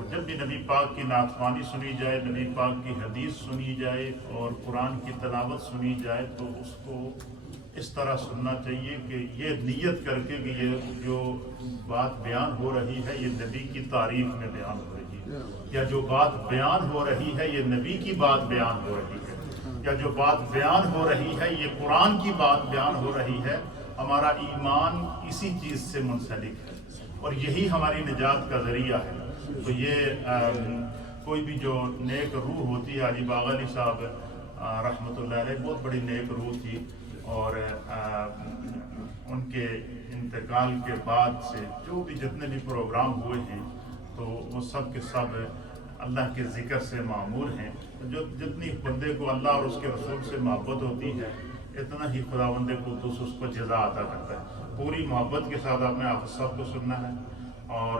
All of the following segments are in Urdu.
اور جب بھی نبی پاک کی نعتخوانی سنی جائے، نبی پاک کی حدیث سنی جائے اور قرآن کی تلاوت سنی جائے تو اس کو اس طرح سننا چاہیے کہ یہ نیت کر کے کہ یہ جو بات بیان ہو رہی ہے یہ نبی کی تعریف میں بیان ہو رہی ہے، یا جو بات بیان ہو رہی ہے یہ نبی کی بات بیان ہو رہی ہے، یا جو بات بیان ہو رہی ہے یہ قرآن کی بات بیان ہو رہی ہے۔ ہمارا ایمان اسی چیز سے منسلک ہے اور یہی ہماری نجات کا ذریعہ ہے۔ تو یہ کوئی بھی جو نیک روح ہوتی ہے، حاجی باغ علی صاحب رحمۃ اللہ علیہ بہت بڑی نیک روح تھی، اور ان کے انتقال کے بعد سے جو بھی جتنے بھی پروگرام ہوئے ہیں تو وہ سب کے سب اللہ کے ذکر سے معمور ہیں۔ جو جتنی بندے کو اللہ اور اس کے رسول سے محبت ہوتی ہے اتنا ہی خداوند قدوس اس کو جزا عطا کرتا ہے۔ پوری محبت کے ساتھ آپ نے آپ سب کو سننا ہے اور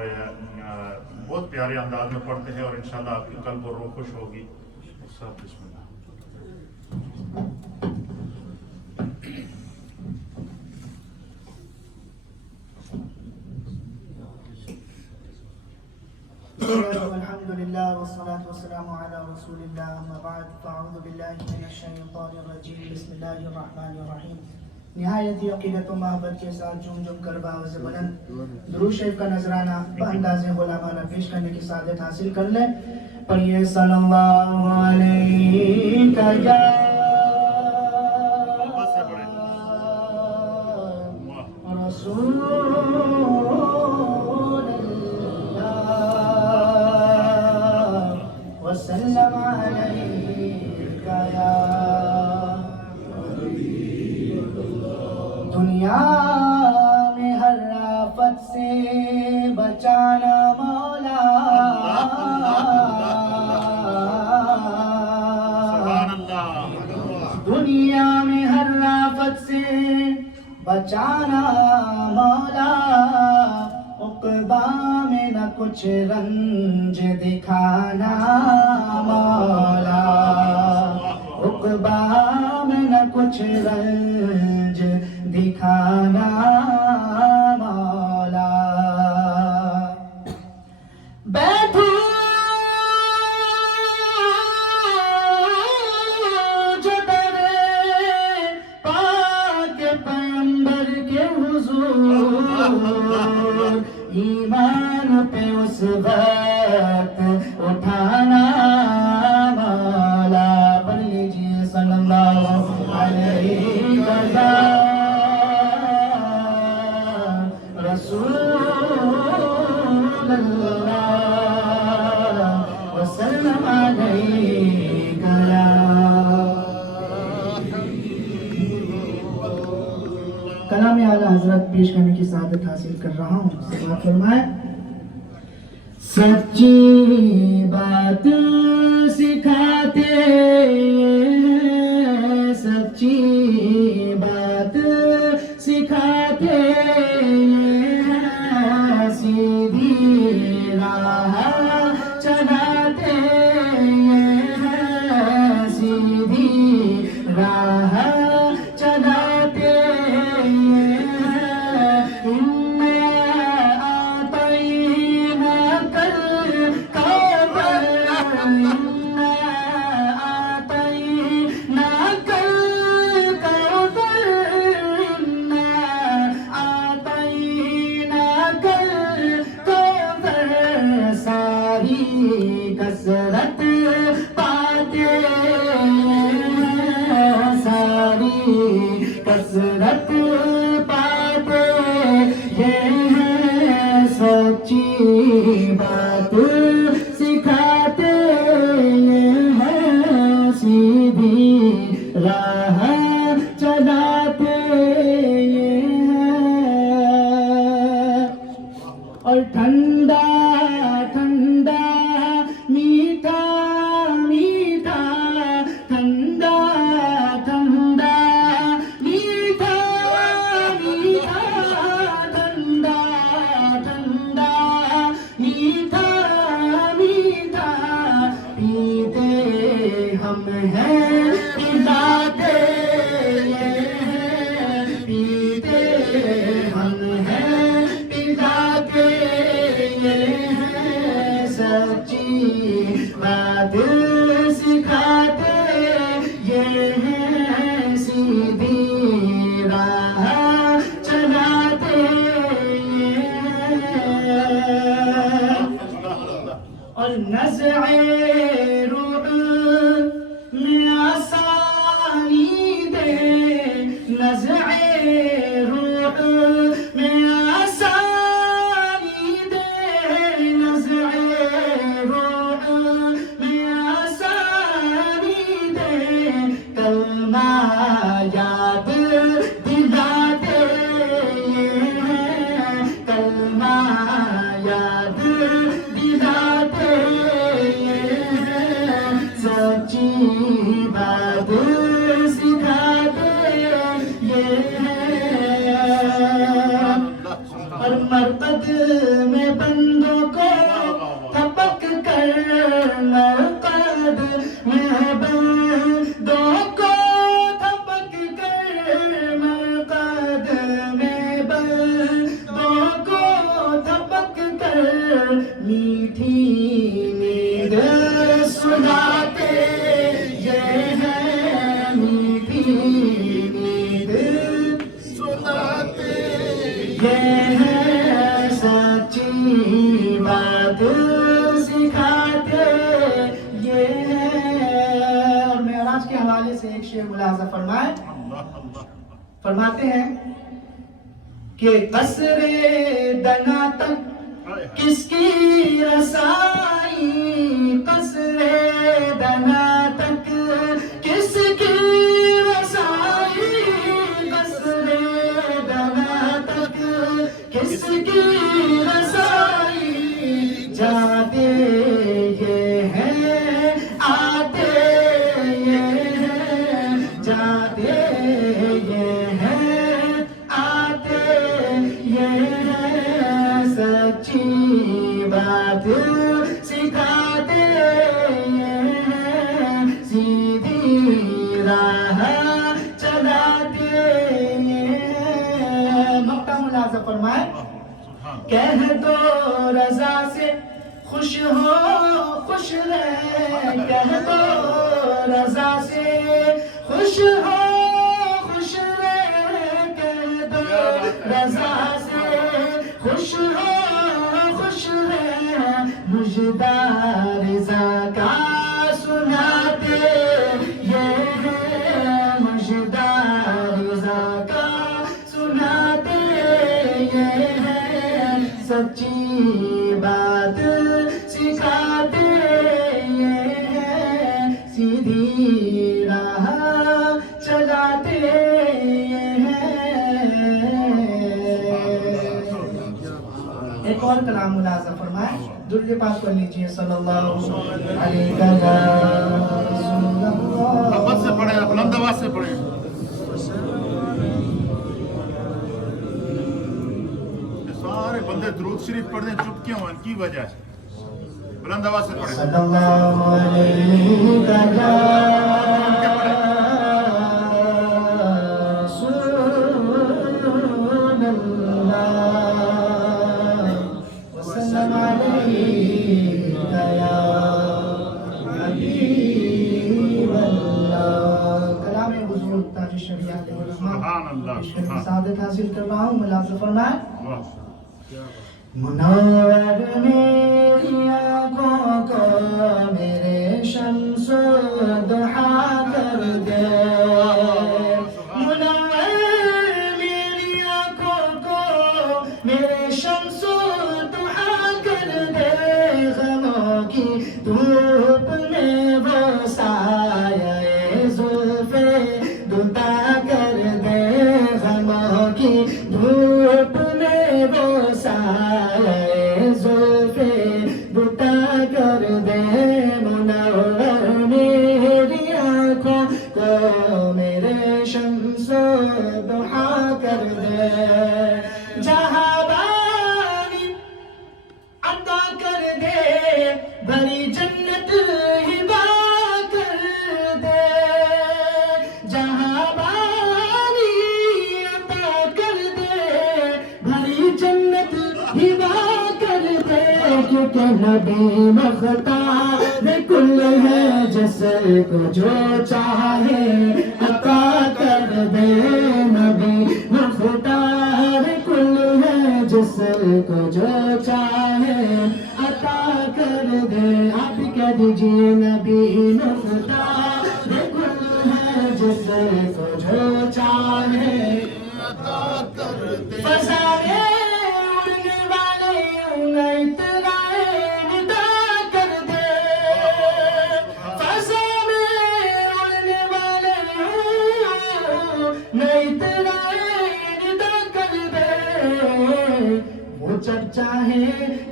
بہت پیارے انداز میں پڑھتے ہیں، اور انشاءاللہ آپ کی قلب اور روح خوش ہوگی۔ سب بسم اللہ۔ الحمد للہ والصلاة والسلام علی رسول اللہ، اما بعد فاعوذ باللہ من الشیطان الرجیم، بسم اللہ الرحمن الرحیم۔ نہایت ہی عقیدت و محبت کے ساتھ جھوم جھوم کر باوز بلند درود شریف کا نذرانہ بانداز غلامانہ پیش کرنے کی سعادت حاصل کر لیں۔ پڑھیے صلی اللہ علیہ یا رسول وسلم علیک یا دنیا میں ہر آفت سے بچانا مولا، دنیا میں ہر آفت سے بچانا مولا، عقبہ میں نہ کچھ رنج دکھانا مولا، عقبہ میں نہ کچھ رنج دکھانا مولا۔ بیٹھو جو در پاک پیغمبر کے حضور، ایمان پہ اس وقت اٹھانا مولا۔ پڑھ لیجیے صلی اللہ علیہ وسلم رسول اللہ وسلم علیہ یا کلام اعلیٰ حضرت پیش کرنے کی سعادت حاصل کر رہا ہوں۔ سماعت فرمائیں۔ سچی بات سکھاتے ہیں، سچی بات سکھاتے ہیں، سیدھی راہ چلاتے ہیں، سیدھی راہ چلاتے ہیں۔ کثرت پاتے ساری کثرت پاتے ہیں، سچی بات سکھاتے ہیں، سیدھی راہ چلاتے ہیں، اور ٹھنڈا ٹھنڈا میٹھا میٹھا، ٹھنڈا ٹھنڈا میٹھا میٹھا، ٹھنڈا ٹھنڈا میٹھا میٹھا۔ سچی بات سکھاتے یہ ہیں سیدھی راہ چلاتے اور نزع روح میں آسانی دے نزع روح میں آسانی دے نزع روح میں آسانی دے کلمہ یاد دلاتے کلمہ یاد دلاتے سچی بات سکھاتے یہ اور مرقد میں بندوں کو تھپک کر مرقد میں بندوں کو تھپک کر مرقد میں بندوں کو تھپک کر میٹھی نیند سناتے یہ ہے میٹھی نیند سناتے یہ ہے سچی بات سکھاتے یہ ہے اور معراج کے حوالے سے ایک شعر ملاحظہ فرمائے فرماتے ہیں کہ قصر دنا تک کس کی رسائی قصر دنا تک کس کی رسائی قصر دنا تک کس کی رسائی جاتے یہ ہیں آتے یہ ہیں جاتے یہ ہیں آتے یہ ہیں سچی بات سکھاتے یہ ہیں سیدھی راہ چلاتے یہ ہیں نقطہ ملاحظہ فرمائے کہہ دو رضا سے خوش ہو خوش رہ کہہ دو رضا سے خوش ہو خوش رہ کہہ دو رضا سے خوش ہو خوش رہ مجدہ رضا کا سناتے یہ ہے مجدہ رضا کا سناتے یہ ہے سچی بات سکھاتے یہ ہے سیدھی راہ چلاتے یہ ہے ایک اور کلام ملاحظہ فرمائے درود پاک پڑھ لیجیے صلی اللہ علیہ وسلم لفظ سے پڑھیں بلند آواز سے پڑھیں سارے بندے درود شریف پڑھ دیں چپ کیوں ان کی وجہ سے بلند آواز سے پڑھیں صلی اللہ علیہ وسلم علیہ یا حبیب اللہ کلام بزرگ تاج شریعت سبحان اللہ سبحان سعادت حاصل کر رہا ہوں ملاحظہ فرمائے اللہ منور میری آنکھوں کو میرے شمس ضحیٰ کر دے منور میری آنکھوں کو میرے شمس ضحیٰ کر دے غموں کی دھوپ میں وہ سایہ زلف دوتا کر دے غموں کی دھوپ میں وہ سایہ زلف دوتا کر دے منور میری آنکھوں کو میرے شمس ضحیٰ کر دے جہاں بانی عطا کر دے بھری جنت ہبا کر دے جہاں بانی عطا کر دے بھری جنت ہبا کر دے کیونکہ نبی مختار کل ہے، جس کو جو چاہے عطا کر دے، نبی مختار کل ہے، جس کو جو چاہے عطا کر دے. آپ بھی کہہ دیجئے نبی مختار کل ہے، جس کو جو چاہے عطا کر دے. فضا میں اڑنے والے یوں اترائے ندا کر دے، فضا میں اڑنے والے یوں اترائے ندا کر دے. وہ جب چاہے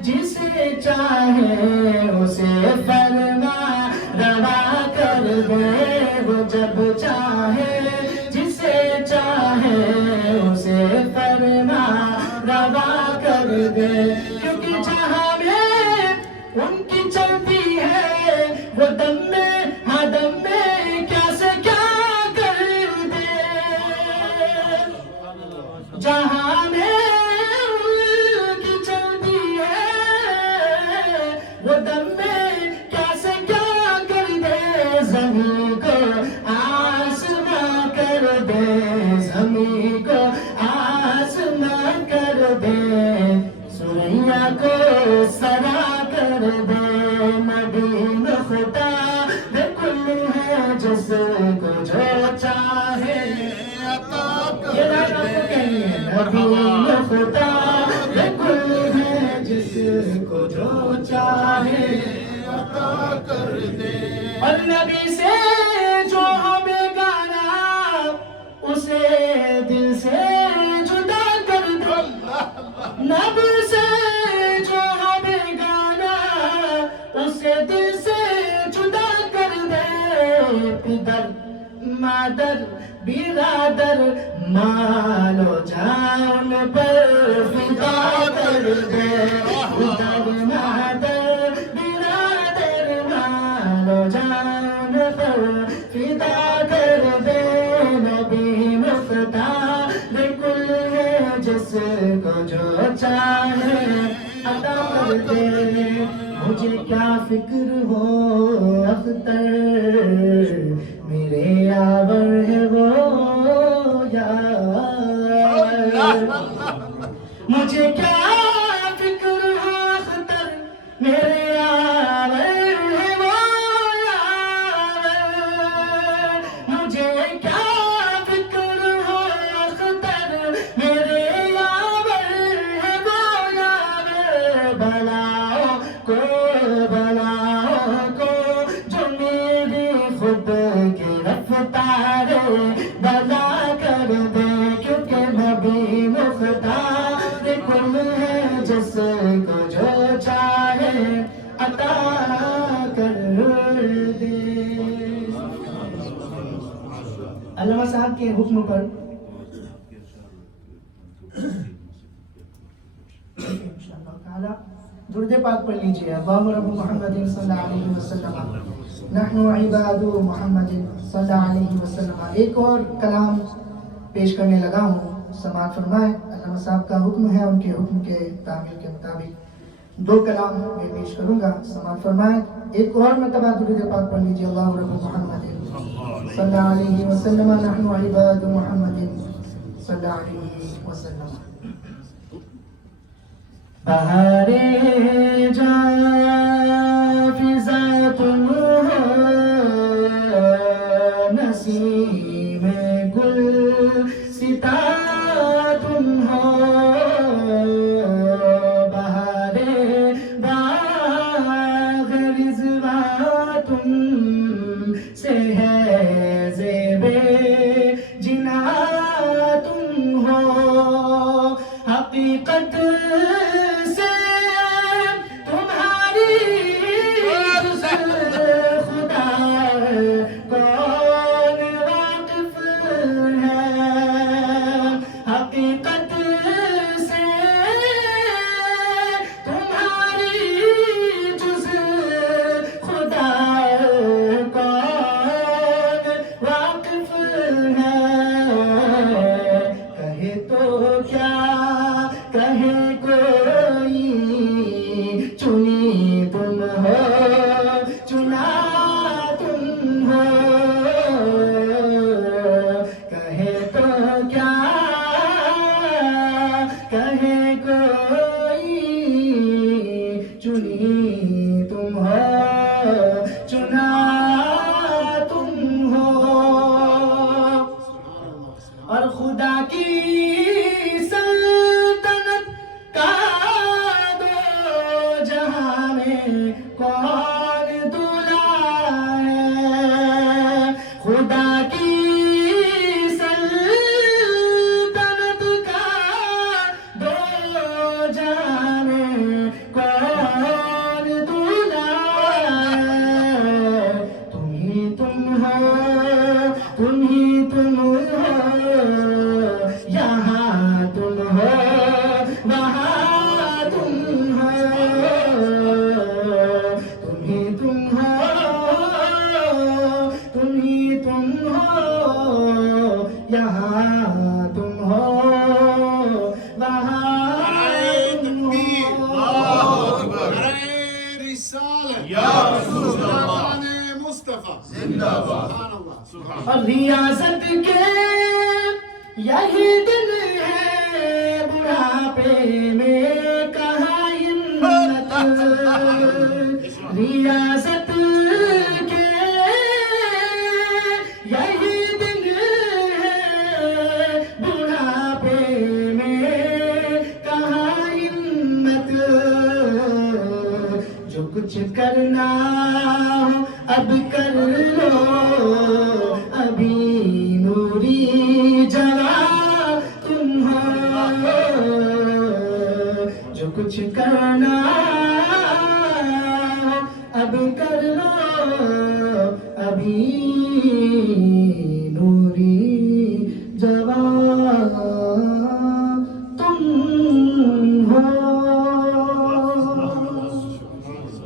جسے چاہے اسے فرما روا کر دے، وہ جب چاہے جسے چاہے اسے فرما روا کر دے. کیونکہ جہاں میں ان کی چلتی ہے وہ دم میں ہاں دم میں کیا سے کیا کر دے. جہاں میں ان کی چلتی ہے وہ دم میں کیا سے کیا کر دے. زمین کو آسماں کر دے، زمین کو آسماں کر دے، سوریا کو سرا کر دے. نبی مختار کل ہے، جس کو جو چاہے عطا کر دے. نبی مختار کل ہے، جس کو جو چاہے عطا کر دے. اور نبی سے جو ہمیں گانا اسے دل سے جدا کر دے. نبی سے جو ہمیں گانا اسے دل سے جدا کر دے. پدر مادر برادر مال و جان پر فدا کر دے. پدر مادر برادر مال و جان پر فدا کر دے. نبی مختار کل ہے، جس کو جو چاہے عطا کر دے. مجھے کیا فکر ہو اختر، میرے یاور ہے وہ یار. مجھے کیا فکر ہو اختر، میرے یاور ہے وہ یار. مجھے کیا فکر ہو اختر، میرے یاور ہے وہ یار. بلاؤ کو جو میری خود کی رفتار بلا کر دے. کیونکہ نبی مختار کل ہے، جس کو جو چاہے عطا کر دے. علامہ صاحب کے حکم پر درود پاک پڑھ لیجیے. اللہم رب محمد صلی اللہ علیہ وسلم، نحن عباد محمد صلی اللہ علیہ وسلم. ایک اور کلام پیش کرنے لگا ہوں، سماعت فرمائے. علامہ صاحب کا حکم ہے، ان کے حکم کے تعمیل کے مطابق 2 کلام میں پیش کروں گا، سماعت فرمائے. ایک اور مرتبہ درود پاک پڑھ لیجیے. اللہم رب محمد صلی اللہ علیہ وسلم، نحن عباد محمد صلی اللہ علیہ وسلم. بہار جاں فضا تم ہو، نسیم گل ستا تم ہو. بہار باغ رضوان تم سے ہے، زیب جنا تم ہو. حقیقت کون دلہا ہے خدا کی سلطنت کا دو جانے کون دلہا ہے تم ہی تم ہو تم ہی تم ہو یہاں تم ہو وہاں تم ہو تم ہی تم ہو تم ہی تم ہو یہاں تم ہو وہاں تم ہو اور ریاست کے یہی دن ہے بڑھاپے میں کہاں ہمت ریاست کے یہی دن ہے بڑھاپے میں کہاں ہمت جو کچھ کرنا اب کر لو ابھی نوری جوان تم ہو جو کچھ کرنا اب کر لو ابھی نوری جوان تم ہو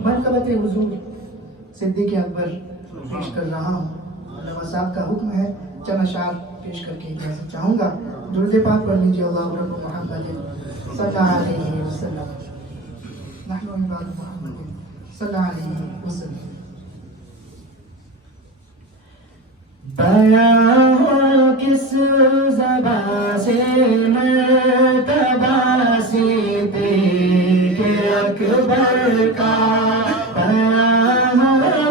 مرتبت حضور صدیق اکبر پیش کر رہا ہوں علامہ صاحب کا حکم ہے چند اشعار پیش کر کے اجازت چاہوں گا درود پاک پڑھ لیجیے اللہ رب محمد صلی اللہ علیہ وسلم نحن عباد محمد صلی اللہ علیہ وسلم بیاں ہو کس زبان سے مرتبہ صدیق اکبر کا بیاں ہو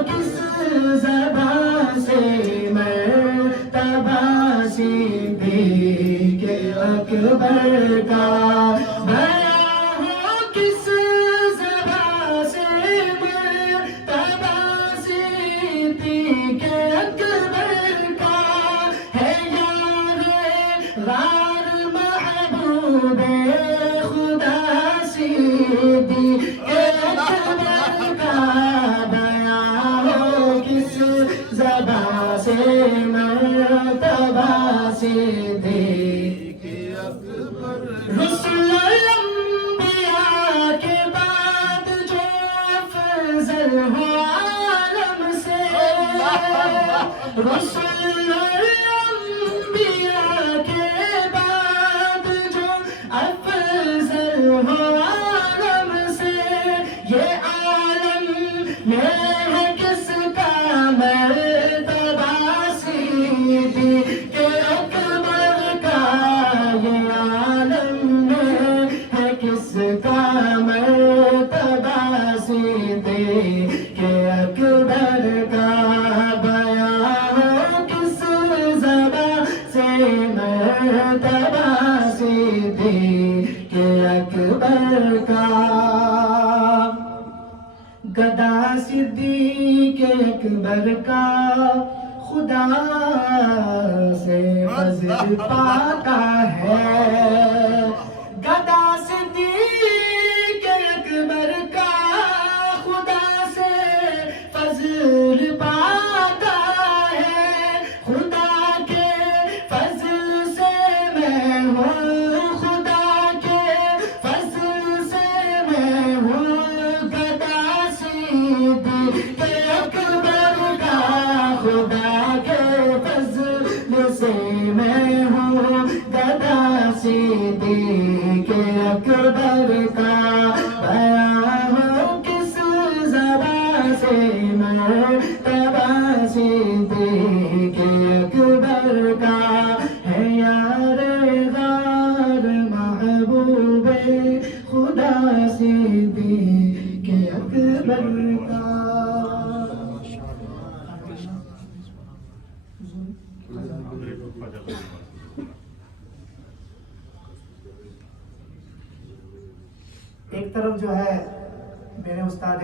کس زبان سے مرتبہ صدیق اکبر کا بیاں ہو کس زبان سے مرتبہ صدیق اکبر کا ہے یار غار محبوب خدا صدیق اکبر کا بیاں ہو کس زبان سے مرتبہ صدیق رسول الانبیاء کے بعد جو افضل ہو عالم سے رسول الانبیاء کے بعد جو افضل ہو عالم سے یہ عالم میں ہے کس کا مرتبہ صدیق اکبر کا یہ عالم میں ہے کس کا مرتبہ صدیق اکبر کا بیاں ہو کس زبان سے مرتبہ صدیق اکبر کا گدا صدیق اکبر کا خدا سے فضل پاتا ہے گدا صدیق اکبر کا خدا سے فضل پاتا ہے خدا کے فضل سے میں ہوں خدا کے فضل سے میں ہوں گدا صدیق اکبر کا خدا کے فضل سے میں ہوں گدا صدیق اکبر کا بیاں ہو کس زبان سے مرتبہ صدیق اکبر کا ہے یار غار محبوب خدا صدیق اکبر کا ایک طرف جو ہے میرے استاد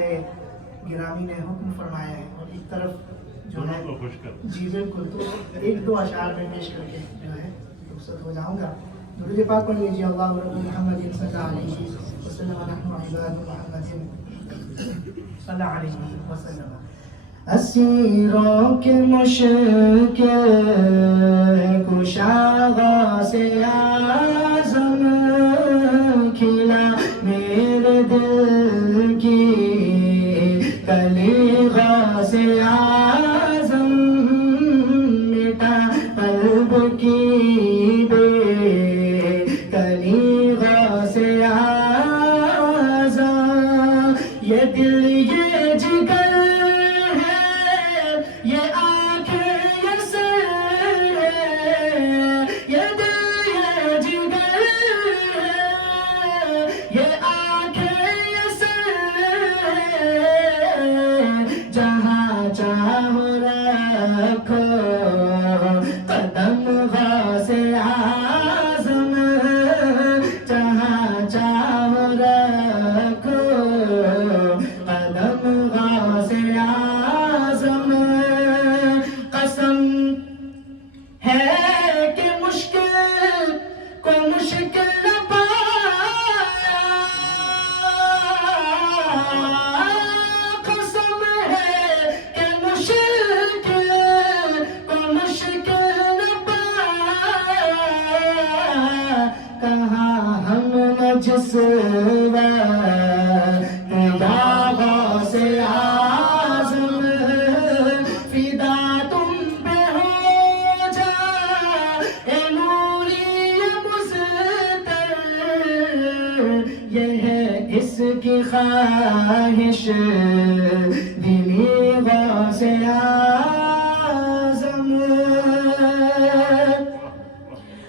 گرامی نے حکم فرمایا ہے اور ایک طرف جو دونوں ہے کو خوش کر جی بالکل، تو ایک دو اشعار میں پیش کر کے جو ہے رخصت ہو جاؤں گا. درود پاک پڑھ لیجیے. اللہ رب محمد صلی اللہ علیہ وسلم ونحن عباد محمد صلی اللہ علیہ وسلم. اسیروں کے مشکل کشا سے اعظم کھلا میرے دل کی کلی سے اعظم مٹا قلب کی بے کلی سے اعظم. یہ دل یہ جگر جس وقت سے اعظم فدا تم پہ ہو جا اے نوری مزتر. یہ ہے اس کی خواہش دلی غوث اعظم.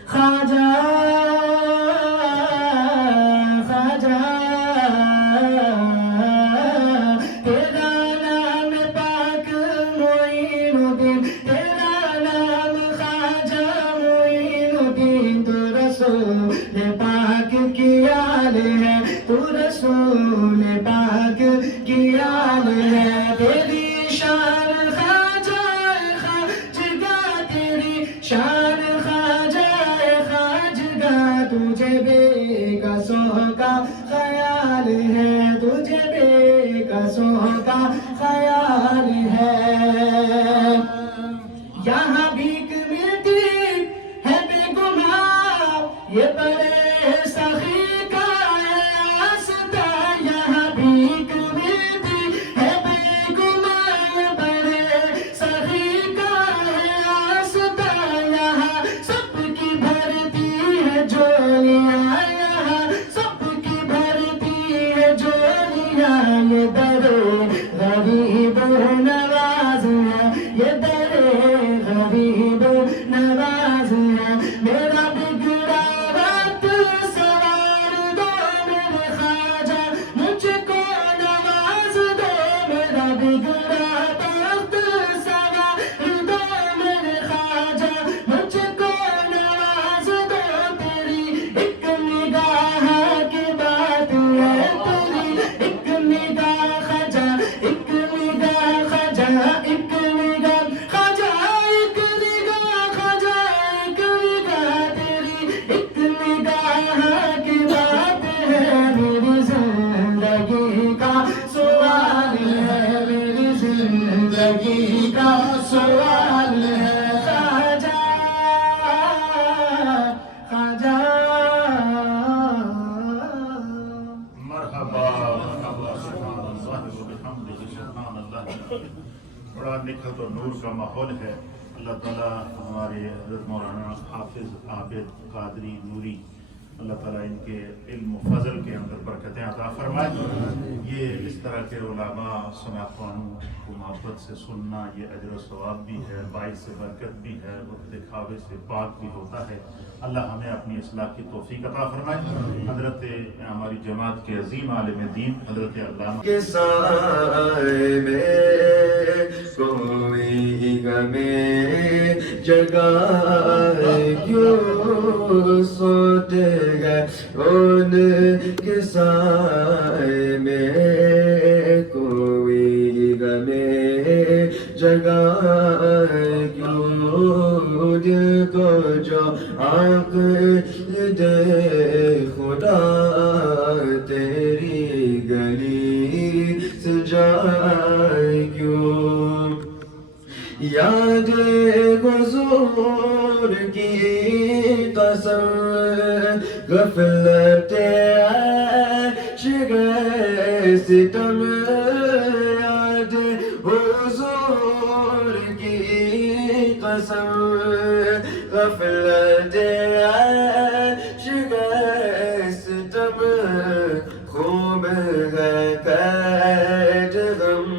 خواجہ تو رسول پاک کی آل ہے. تیری شان خواجہ خواجگاہ تیری شان خواجہ خواجگاہ تجھے بے قصوں کا خیال ہے تجھے بے قصوں کا خیال ہے. یہاں بھیک ملتی ہے بے گناہ یہ بڑے سخی غریب نواز ہے یہ در غریب نواز ہے. میرا بگڑا وقت سوار دو میرے خواجہ مجھ کو نواز دو. میرا بگڑا وقت سوار دو میرے خواجہ مجھ کو نواز دو. تیری ایک نگاہ کی بات ہے تیری ایک نگاہ زندگی کا سوال ہے. خواجہ خواجہ مرحبا مرحبا سبحان اللہ و بحمدہ سبحان اللہ. بڑا نکھت اور نور کا ماحول ہے. اللہ تعالیٰ ہمارے حضرت مولانا حافظ عابد قادری نوری اللہ تعالیٰ ان کے علم و فضل کے اندر برکتیں عطا فرمائے. یہ اس طرح کے علماء سماع خوانوں کو محبت سے سننا یہ اجر و ثواب بھی ہے باعث سے برکت بھی ہے اور دکھاوے سے پاک بھی ہوتا ہے. اللہ ہمیں اپنی اصلاح کی توفیق عطا فرمائے. حضرت ہماری جماعت کے عظیم عالم دین حضرت علامہ کے سائے میں کوئی غمیں جگہ کیوں سوتے گئے ان کے سائے میں کوئی جگائے کیوں دل کو جو عقل دے خدا تیری گلی سے جائے کیوں یاد حضور کی قسم غفلت عشق ستم یاد حضور کی قسم غفلت عشق ستم خوب ہے قید غم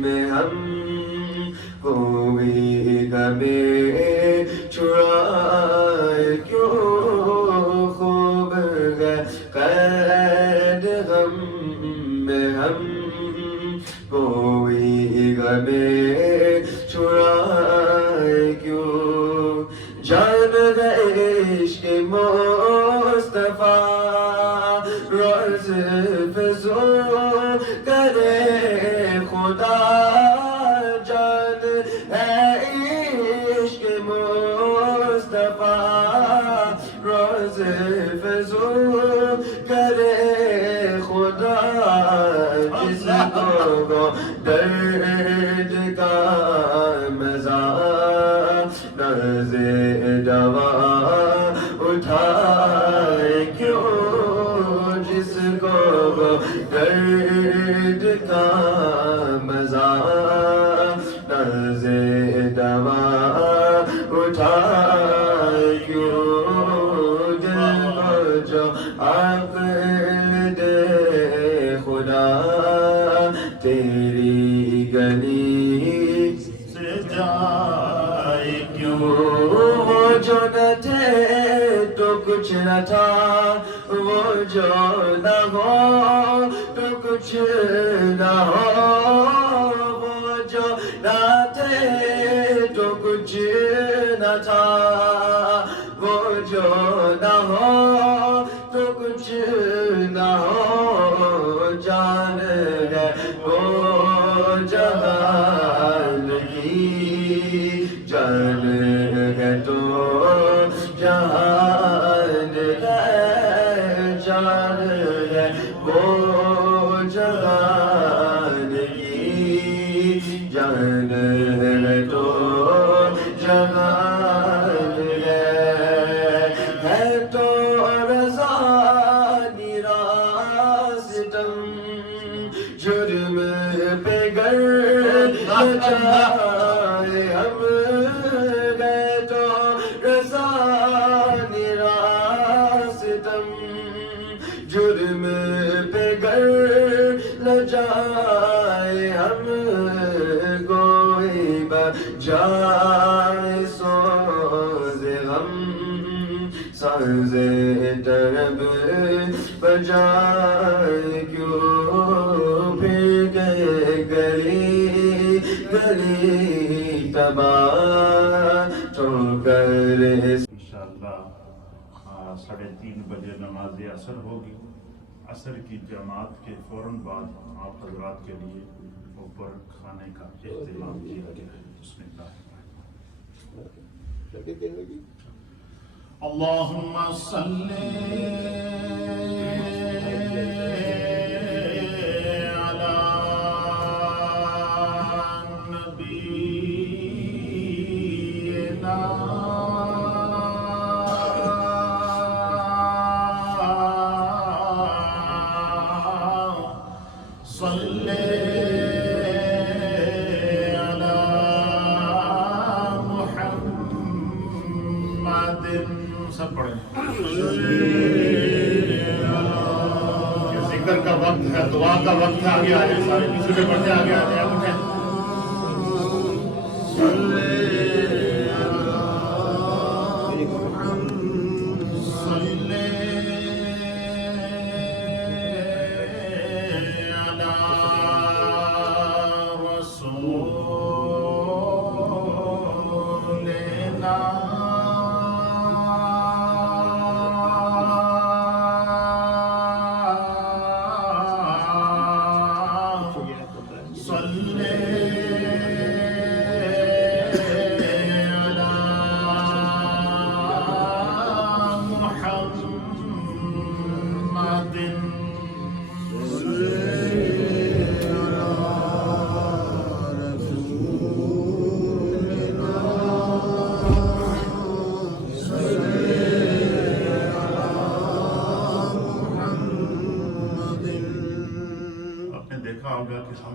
میں ہم کوئی غمیں چھڑائے کیوں خوب ہے قید غم میں ہم کوئی غمیں چھڑائے کیوں جان گئے عشق مصطفیٰ روز فضول کرے خدا روز فضول کرے خدا جس کو درد کا مزہ ناز دوا اٹھائے کیوں جس کو درد کا مزہ ناز دوا اٹھائے کیوں عقل دے خدا تیری گلی سے جائے کیوں وہ جو نہ تھے تو کچھ نہ تھا وہ جو نہ ہو تو کچھ نہ ہو وہ جو نہ تھے تو کچھ نہ تھا وہ جو نہ ہو تو کچھ نہ ہو جان ہے وہ جہان کی جان ہے تو جہان ہے جان ہے وہ جہان کی جان ہے تو جہان ہے تو رضا ستم جرم پہ گر جائے ہم گئے تو رضا ستم جرم پہ گر جائے ہم کوئی بجائے سوز غم ساز طرب بجائے کیوں پھر گئے گلی گلی تباہ تو کر انشاءاللہ 3:30 بجے نماز عصر ہوگی عصر کی جماعت کے فوراً بعد آپ حضرات کے لیے اوپر کھانے کا اہتمام کیا گیا ہے بسم اللہ اللہم صلی علی نبینا صلی سب پڑھیں یہ ذکر کا وقت ہے دعا کا وقت ہے آگے آ جائیں سارے پیچھے سے پڑھتے آگے آ جائیں اٹھیں صلی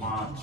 5।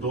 2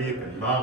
1,00,000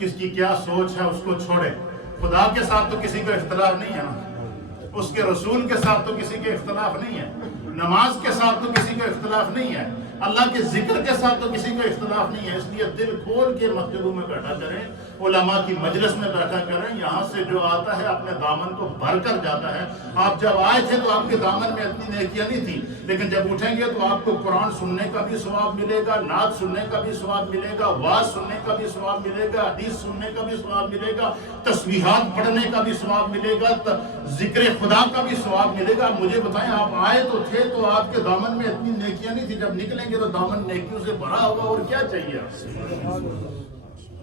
کس کی کیا سوچ ہے اس کو چھوڑے. خدا کے ساتھ تو کسی کو اختلاف نہیں ہے نا, اس کے رسول کے ساتھ تو کسی کے اختلاف نہیں ہے, نماز کے ساتھ تو کسی کو اختلاف نہیں ہے, اللہ کے ذکر کے ساتھ تو کسی کو اختلاف نہیں ہے. اس لیے دل کھول کے مسجدوں میں بیٹھا کریں, علماء کی مجلس میں بیٹھا کریں. یہاں سے جو آتا ہے اپنے دامن کو بھر کر جاتا ہے. آپ جب آئے تھے تو آپ کے دامن میں اتنی نیکیاں نہیں تھی, لیکن جب اٹھیں گے تو آپ کو قرآن سننے کا بھی ثواب ملے گا, نعت سننے کا بھی ثواب ملے گا, واعظ سننے کا بھی ثواب ملے گا, حدیث سننے کا بھی ثواب ملے گا, تسبیحات پڑھنے کا بھی ثواب ملے گا, ذکر خدا کا بھی ثواب ملے گا. مجھے بتائیں, آپ آئے تو تھے تو آپ کے دامن میں اتنی نیکیاں نہیں تھی, جب نکلیں گے تو دامن نیکیوں سے بھرا ہوگا. اور کیا چاہیے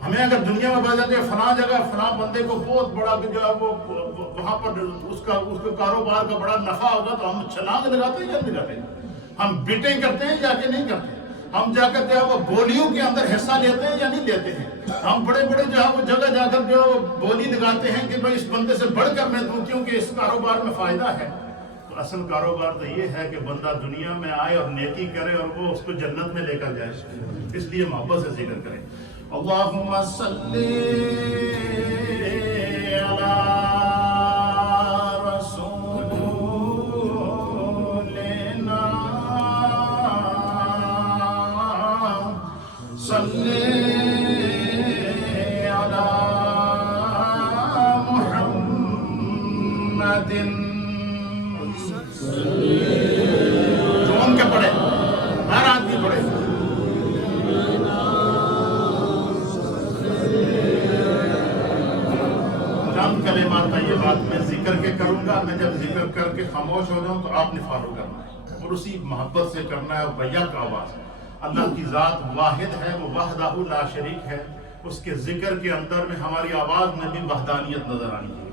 ہمیں؟ اگر دنیا میں بتا جاتے فلاں جگہ فلاں بندے کو بہت بڑا جو ہے وہ وہاں پر اس کا کاروبار کا بڑا نفع ہوگا, تو ہم چھلانگ لگاتے ہیں یا نہیں لگاتے؟ ہم بیٹیں کرتے ہیں یا کہ نہیں کرتے؟ ہم جا کر جو ہے وہ بولیوں کے اندر حصہ لیتے ہیں یا نہیں لیتے ہیں؟ ہم بڑے بڑے جو ہے وہ جگہ جا کر جو ہے وہ بولی لگاتے ہیں کہ بھائی اس بندے سے بڑھ کر میں دوں کیونکہ اس کاروبار میں فائدہ ہے. تو اصل کاروبار تو یہ ہے کہ بندہ دنیا میں آئے اور نیکی کرے اور وہ اس کو جنت میں لے کر جائے. اس لیے محبت سے ذکر کریں. اللہم صلی علی رسولنا صلی علی محمد. جو ان کے پڑھے, ہر آدمی پڑھے. چند کلمات یہ بات میں ذکر کے کروں گا. میں جب ذکر کر کے خاموش ہو جاؤں تو آپ نے فالو کرنا ہے اور اسی محبت سے کرنا ہے. بھیا کا آواز, اللہ کی ذات واحد ہے, وہ وحدہ لا شریک ہے. اس کے ذکر کے اندر میں ہماری آواز میں بھی وحدانیت نظر آنی چاہیے.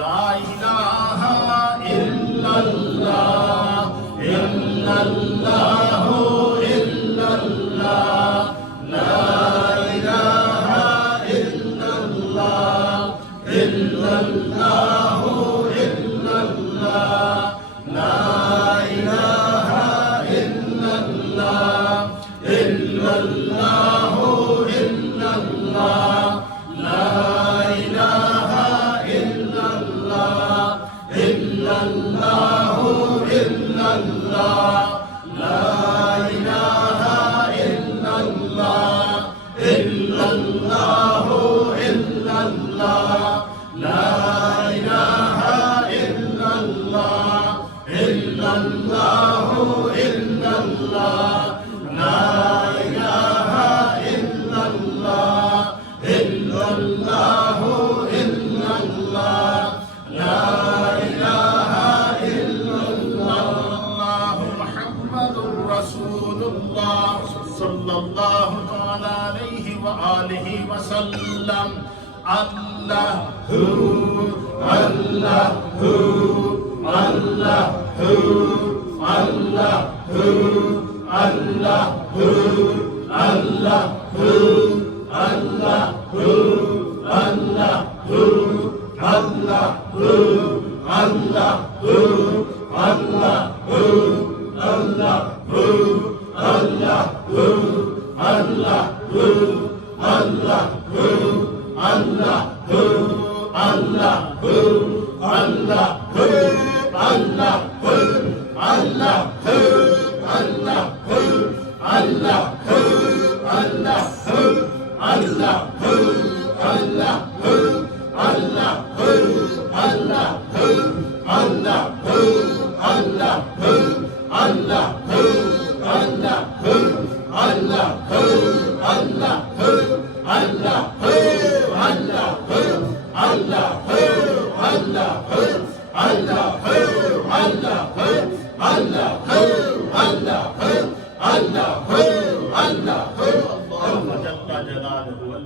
لا الہ الا اللہ, لا الہ الا اللہ, لا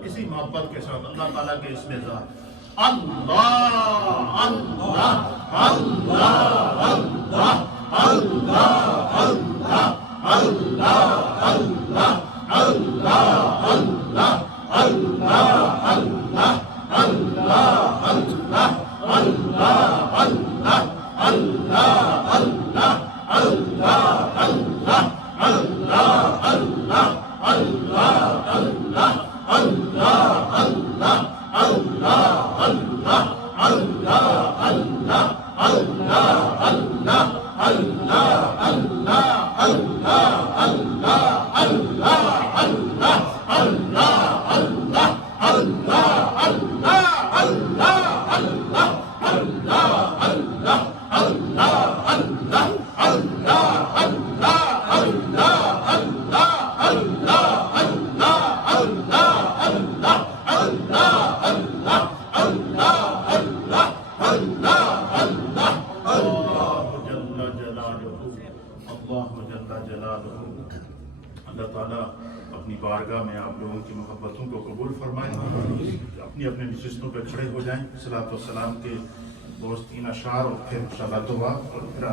اسی محبت کے ساتھ اللہ تعالیٰ کے اسم ذات اللہ اللہ اللہ اللہ اللہ اللہ اللہ اللہ اللہ اللہ اللہ اللہ اللہ اللہ اللہ اللہ اللہ تعالیٰ اپنی بارگاہ میں آپ لوگوں کی محبتوں کو قبول فرمائے. اپنی اپنی نشستوں پہ کھڑے ہو جائیں. صلاۃ و سلام کے دوست 3 اشعار اور پھر انشاءاللہ دعا اور پھر